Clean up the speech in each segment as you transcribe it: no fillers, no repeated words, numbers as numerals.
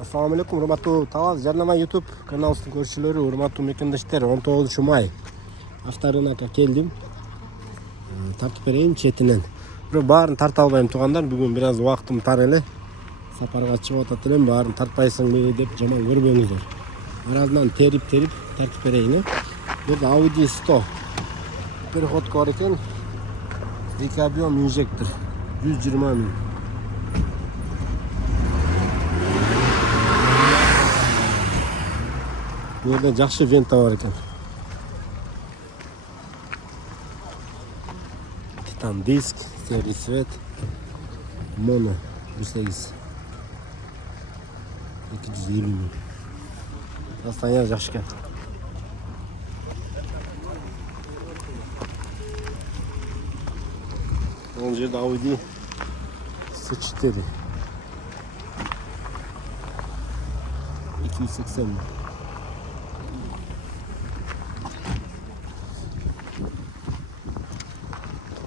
Assalomu alaykum, hurmatli Talaz Jarnama YouTube kanalımızın görüşçüleri, hurmatli mekandaşlar. 19 may avtorunaka keldim. Tartып bereyim çetinden. Bir bарын tarta albayım tuğanlar. Bugün biraz vaktim tar ele. Saparga çıkıp atat elem, bарын tartpayсың dep жаман көрбөңүздөр. Arazdan terip tartып bereyim. Bu Audi 100. Переходка бар экен. Екі объем инжектор 120 000. Bu yerda жақсы вента бар екен. Titan disk, серый свет, mono 1.8. 250 000. Состояние жақсы екен. Ол жерде Audi S4 280 000.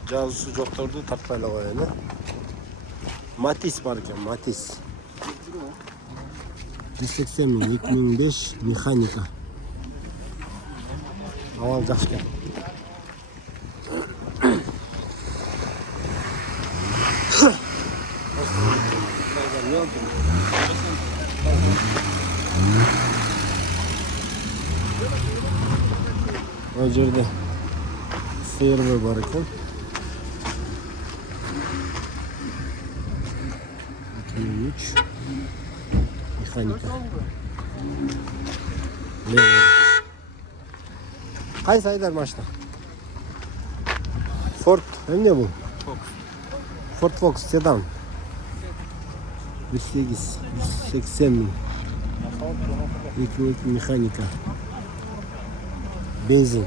Жазусы жоқтарды тартпайлы қояйын. Матис бар екен, Матис. 180 000, 2005 механика. Авал жақсы екен. O жерде сервер бар екен. 2003 механика. Қайсы айдар машина? Ford, эмне бул? Ford Fox седан. 1.8, 180 000. 2.2 механика. Бензин.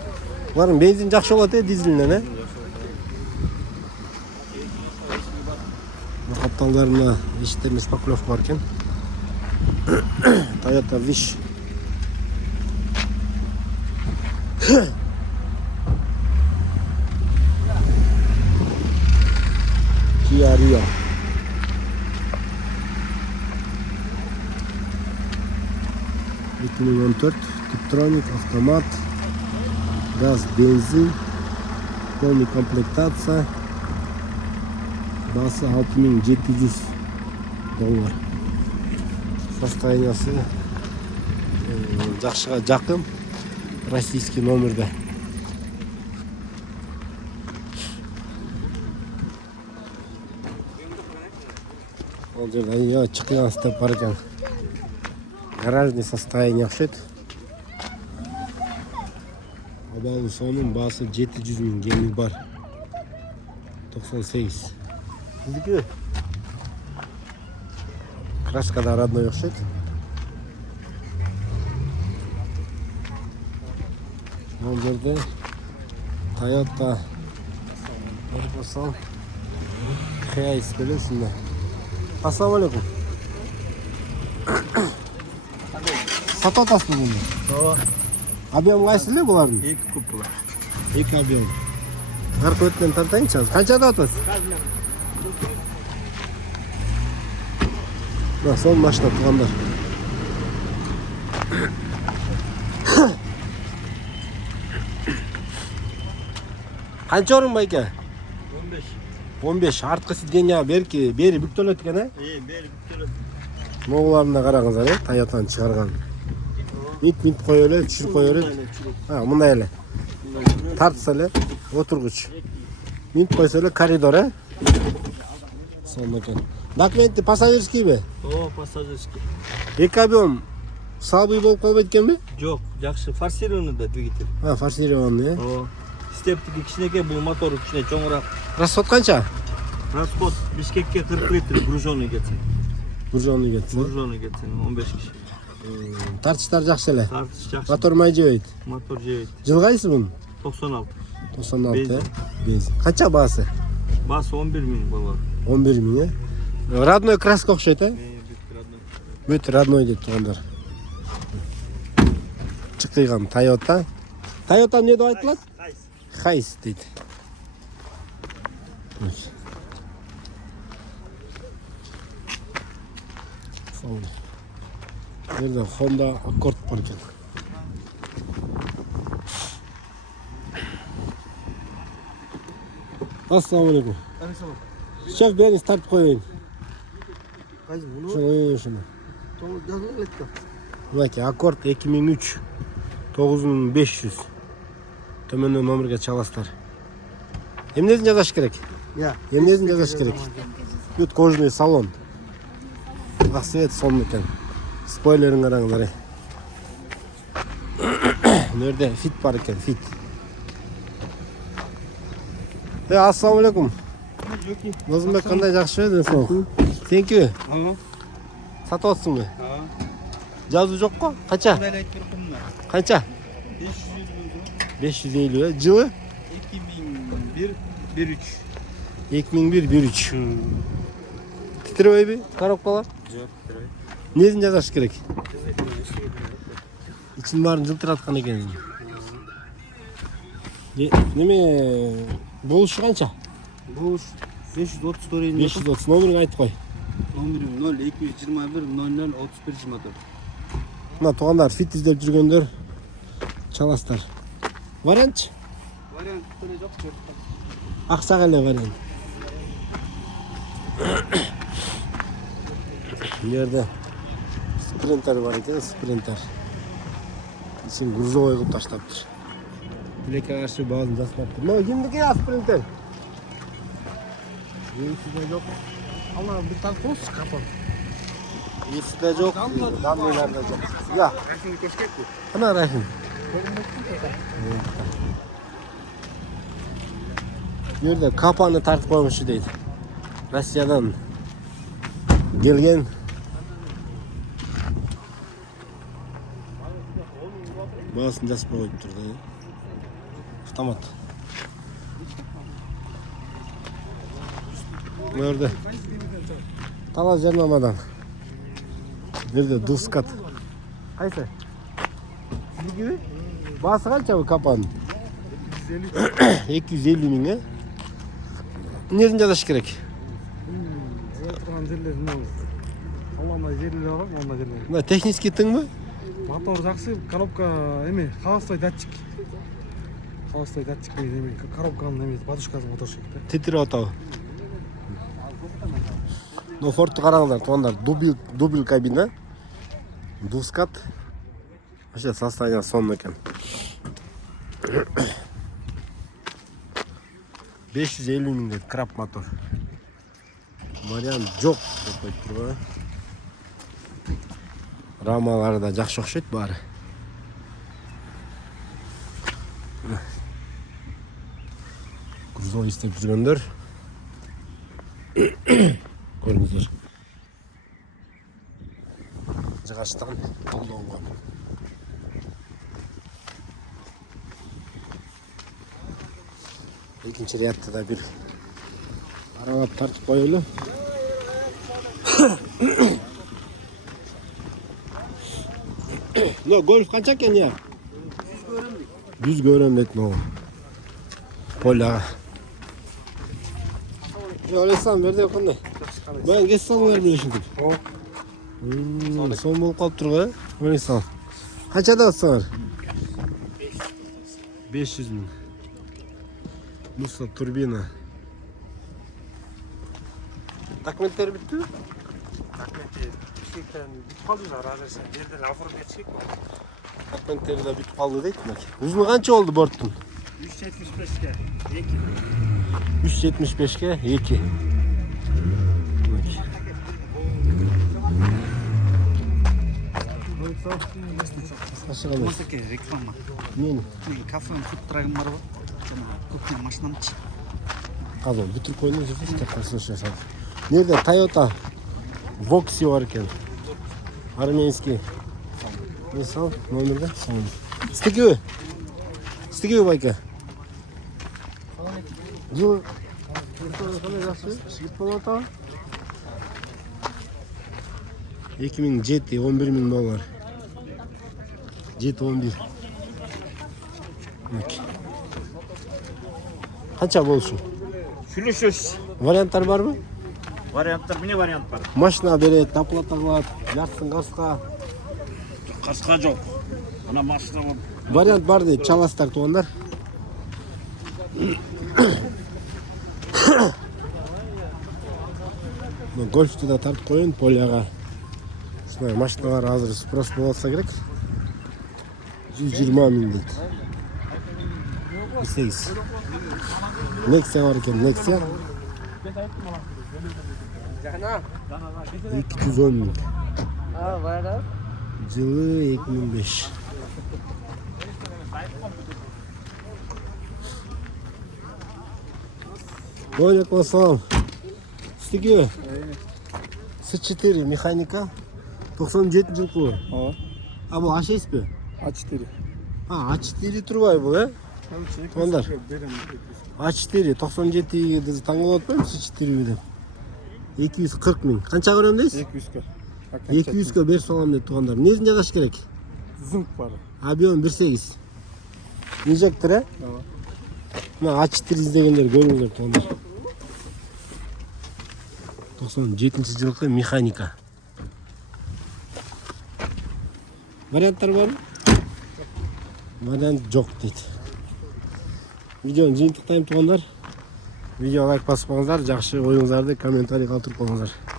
Бұлардың бензин жақсы болады, дизельден, Қапталдарына ештермес поклевка бар екен. Toyota Wish. Kia Rio. Tiptronic, автомат, газ, бензин, полный комплектация. Басы $6700. Состояниясы жақшыға жақын, российский номерде. Ол жерде чыққан степ бар екен. Гаражный состояние ұқсайды. Абалы соның басы 700 000, гені бар. 98. Сіздікі краскада родной ұқсайды. Ол жерде Toyota Hiace білесіңдер. Ассаламу алейкум. Сатып атасың бұны? Объем қайсылы бұлардың? 2 куб бұлар. 2 объем. Арқа өттен тартайыншы. Қаншада атасың? Сол машина тұғандар. Қанша орын байке? 15. 15. Артқы сиденья бері бүктөлет екен, Бері бүктөлет. Моғыларына қарағыңыздар, Toyotаны шығарған. Минт қой өлі, түшір қой өлі. Мұнай әлі. Тартыс әлі, отырғыш. Минт қойсы әлі, коридор, Сонда екен. Документі пассажирский бе? Пассажирский. 2 объем салбый болып қалбайды екен бе? Жоқ, жақсы. Форсированный да двигатель. Форсированный, Стептігі кішінеке, бұл моторы кішіне чоңырақ. Расход қанша? Расход Бишкекке 40 литр груженый кетсін. Груженый кетсін. Груженый кетсін, 15 кіші. Тартыштар жақсы әлі? Тартыш жақсы. Мотор май жебейді? Мотор жебейді. Жыл қайсы бұның? 96. 96, бензин. Қанша басы? Басы 11 000 болар. 11 000, Родной краска ұқсайды, Өт родной деп тұрғандар. Шыққиған Toyota. Toyota не деп айтылады? Hiace дейді. Nerede? Honda Accord var ekan. Assalomu alaykum. Şef beni start koyayım. Qaysi buni? Şunu şunu. To'g'ri yozilgan. Bak Accord 2003 9500. Tömenden nomerga çalaslar. Emniyetini yazaş gerek. Ya. Emniyetini yazaş gerek. Yut kожный салон. Аксвет сон екен. Спойлерин караңыздар. Nerede? Fit бар екен, fit. Assalomu alaykum. O'zimga qanday yaxshi desam. Thank you. Sotib olsinmi? Yozuv yo'q-ku? Qancha? Qancha? 550. Jılı? 2001-13. Titremey mi? Коробкалар? Жоқ, titremey. Несін жазаш керек? İçin барын жылтыратқан екен. Неме болушы қанша? Bu 534 530 номерін айтып қой. Номерім 0221 00 31 24. Мына туғандар фит іздеп жүргендер çalастар. Вариантчы? Вариант төле жоқ, жоқ. Ақса қалай вариант? Bu yerде спринтер бар екен, спринтер. İçin грузовой қылып таштапты. Білекке қарсы базын жасап тұр. Мына кімдікі я спринтер? Есіде жоқ. Ана бір таныс капан. Есіде жоқ, дамлыларда жоқ. Я. Рахим көшкетті. Ана Рахим. Bu yerде капаны тартып қоймышы дейді. Россиядан келген. Бағасын жаспай қойып тұрды. Автомат. Bu yerде талас жарнамадан. Bu yerде Дускат. Қайсы? Сіздікі бе? Басы қанша бұл капаның? 250 мың, е? Несін жазаш керек? Отырған жерлер мынау. Алаңдай жерлер бар, мынандай жерлер. Мына технический тың ба? Мотор жақсы, коробка эме, холостой датчик. Холостой датчик дейді эме, коробканың эмеси, подушкасы моторчик да. Титри отау. Но Фордты қараңыздар, туғандар, дубль кабина. Дускат. Вообще состояние сонный екен. 550 мың деді, краб мотор. Вариант жоқ деп қойып тұр ғой. Рамалары да жақсы ұқсайды бары. Грузовой істеп жүргендер. Көріңіздер. Жығаштан қолдауға. Екінші рядта да бір аралап тартып қойылы. Но гольф қанша екен я? 100 көрем дейді но. Поляға. Олесан берде қандай? Баян кес салыңдар білешін деп. Сон болып қалып тұр ғой. Олесан. Қаншада алсаңар? 500 мың. Мұса турбина. Документтер бітті? Документтер бүтіп қалды жаңа разрешение жерден оформить етсек. Документтері де бүтіп қалды дейді. Ұзыны қанша oldu борттың? 375-ке 2. 375-ке 2. Музыка, реклама. Нені? Кафенің фудтрагым бар ғой. Көптен машинам чи. Қазір бүтір қойны жүрдіңіз таққан слушай. Nerede? Toyota Voxy var ekan. Armenskiy. Ne sal? Номерде? Сал. Стекло. Стекло байка. Жыл. Қандай жақсы? Жігіт болата. 2007 11 мың доллар. 7-11. Қанша болсын? Сүйлесесіз. Варианттар бар ма? Варианттар, міне вариант бар. Машина береді, оплата қылады, жартысын қасқа. Kaska жоқ. Ана машина var. Вариант бар дейді, чаластар туғандар. Гольфті да тартып қойын поляға. Шынай машиналар азыр спрос болса керек. 120 мың дейді. Білсеңіз. Nexia var eкен, Nexia. 210 мың. Жылы 2005. Алейкум ассалам. Сіздігі С4 механика 97 жылқы. А бұл А6 пе? А4. А4 тұрбай бұл, е? Туғандар. А4 97 таңғал отпайым С4 беден. 240 мың. Қанша көрем дейсіз? 200-ка. 200-ка беріп соғам деп туғандар. Несін жағаш керек? Зыңқ бар. Объем 1.8. Инжектор, е? Мына А4 іздегендер көріңіздер туғандар. 97 жылқы механика. Варианттар бар? Вариант жоқ дейді. Видеоны жиынтықтайым туғандар. Видео лайк басып қойыңыздар, жақсы ойыңыздарды комментарий қалдырып қойыңыздар.